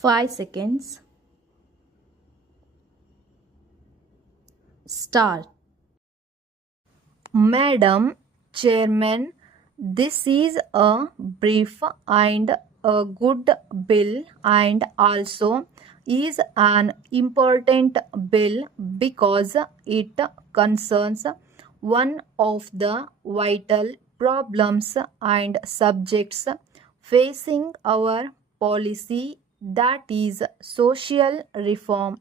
5 seconds. Start. Madam Chairman, this is a brief and a good bill and also is an important bill because it concerns one of the vital problems and subjects facing our policy, that is social reform.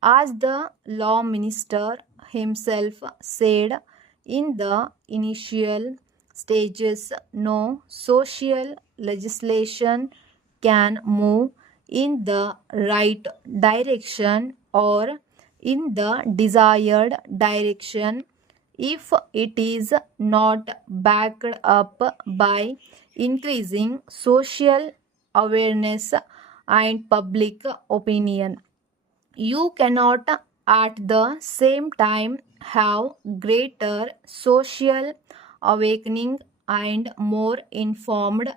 As the law minister himself said in the initial stages, no social legislation can move in the right direction or in the desired direction if it is not backed up by increasing social awareness and public opinion. You cannot at the same time have greater social awakening and more informed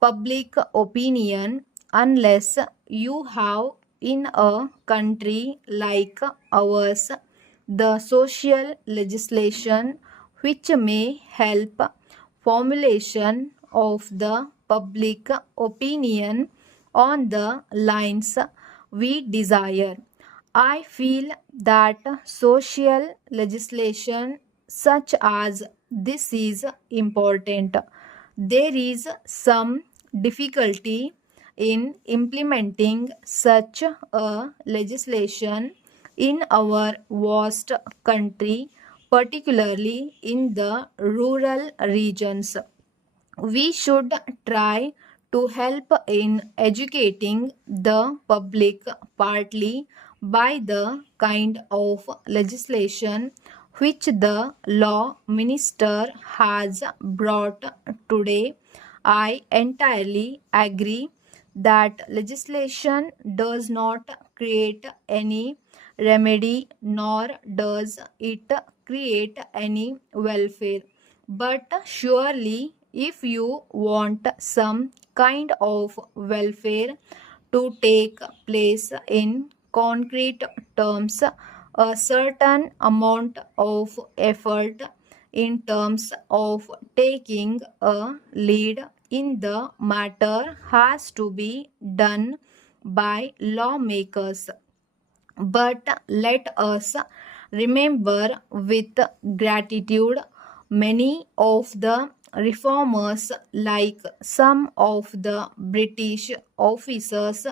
public opinion unless you have in a country like ours the social legislation which may help formulation of the public opinion on the lines we desire. I feel that social legislation such as this is important. There is some difficulty in implementing such a legislation in our vast country, particularly in the rural regions. We should try to help in educating the public partly by the kind of legislation which the law minister has brought today. I entirely agree that legislation does not create any remedy nor does it create any welfare. But surely, if you want some kind of welfare to take place in concrete terms, a certain amount of effort in terms of taking a lead in the matter has to be done by lawmakers. But let us remember with gratitude many of the reformers, like some of the British officers,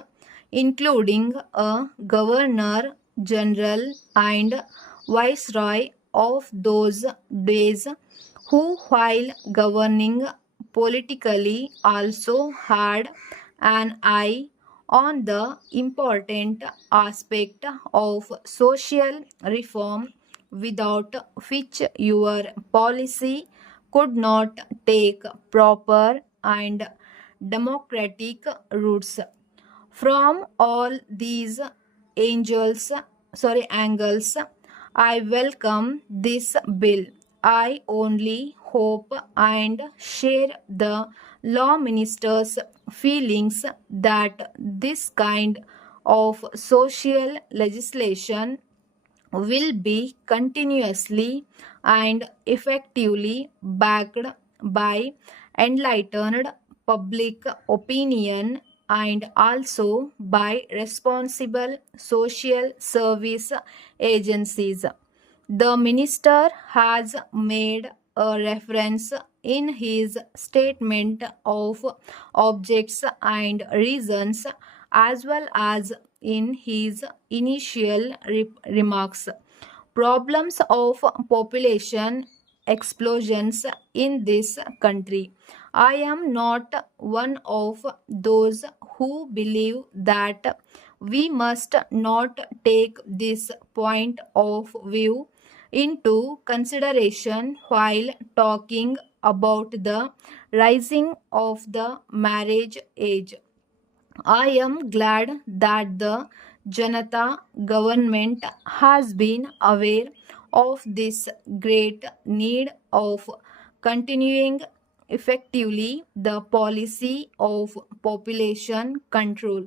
including a governor general and viceroy of those days, who, while governing politically, also had an eye on the important aspect of social reform without which your policy could not take proper and democratic roots. From all these angles, I welcome this bill. I only hope and share the law minister's feelings that this kind of social legislation will be continuously and effectively backed by enlightened public opinion and also by responsible social service agencies. The minister has made a reference in his statement of objects and reasons as well as in his initial remarks. Problems of population explosions in this country. I am not one of those who believe that we must not take this point of view into consideration while talking about the rising of the marriage age. I am glad that the Janata government has been aware of this great need of continuing effectively the policy of population control.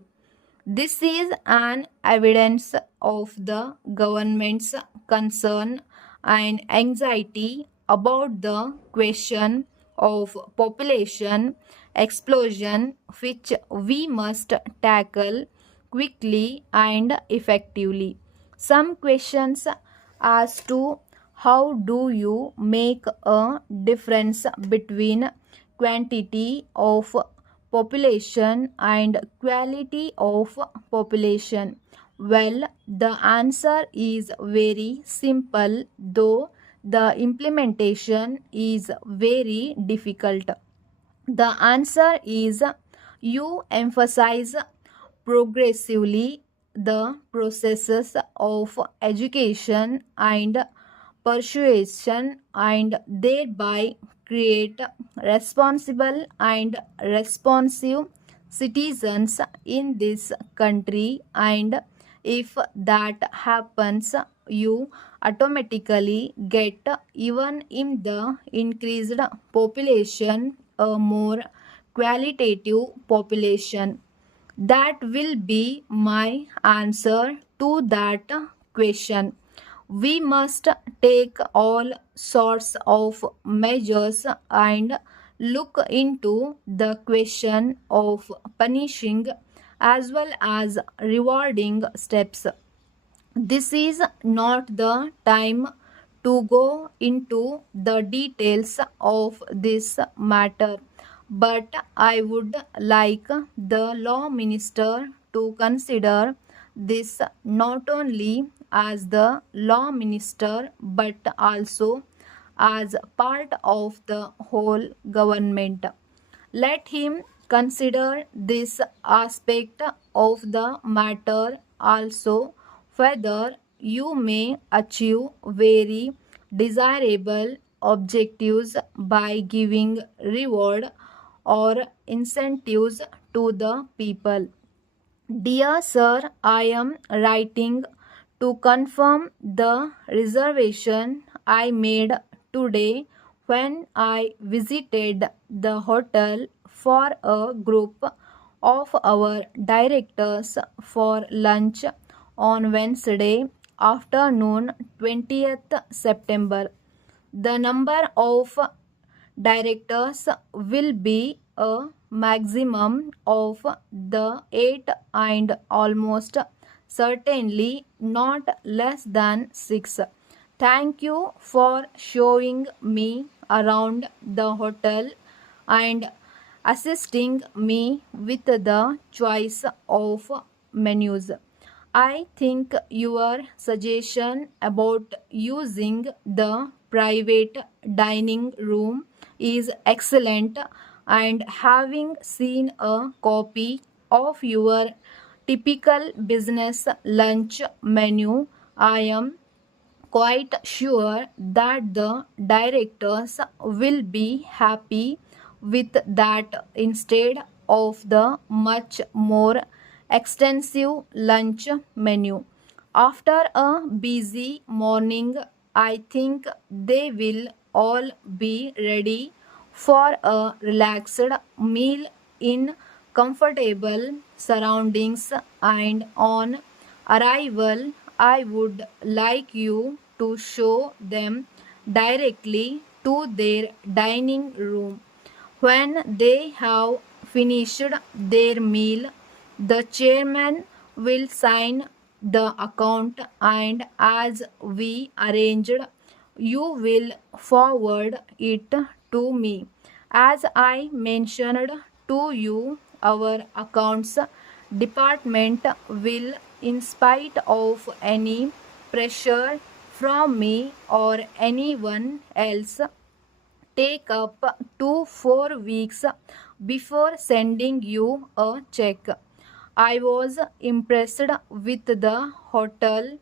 This is an evidence of the government's concern and anxiety about the question of population explosion, which we must tackle quickly and effectively. Some questions as to how do you make a difference between quantity of population and quality of population? Well, the answer is very simple, though the implementation is very difficult. The answer is you emphasize progressively the processes of education and persuasion and thereby create responsible and responsive citizens in this country, and if that happens you automatically get, even in the increased population, a more qualitative population. That will be my answer to that question. We must take all sorts of measures and look into the question of punishing as well as rewarding steps. This is not the time to go into the details of this matter, but I would like the law minister to consider this not only as the law minister but also as part of the whole government. Let him consider this aspect of the matter also, whether you may achieve very desirable objectives by giving reward or incentives to the people. Dear Sir, I am writing to confirm the reservation I made today when I visited the hotel for a group of our directors for lunch on Wednesday afternoon, 20th September. The number of directors will be a maximum of the 8 and almost certainly not less than 6. Thank you for showing me around the hotel and assisting me with the choice of menus. I think your suggestion about using the private dining room is excellent, and having seen a copy of your typical business lunch menu, I am quite sure that the directors will be happy with that instead of the much more extensive lunch menu. After a busy morning, I think they will all be ready for a relaxed meal in comfortable surroundings, and on arrival, I would like you to show them directly to their dining room. When they have finished their meal, the chairman will sign the account, and as we arranged, you will forward it to me. As I mentioned to you, our accounts department will, in spite of any pressure from me or anyone else, take up to 4 weeks before sending you a check. I was impressed with the hotel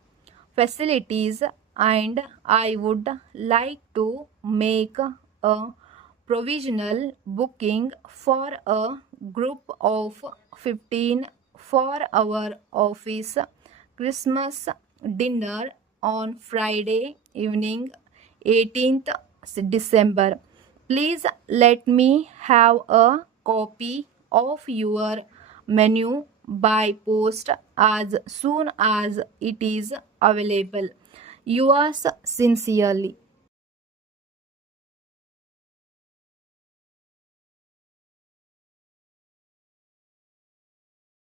facilities, and I would like to make a provisional booking for a group of 15 for our office Christmas dinner on Friday evening, 18th December. Please let me have a copy of your menu by post as soon as it is available. Yours sincerely.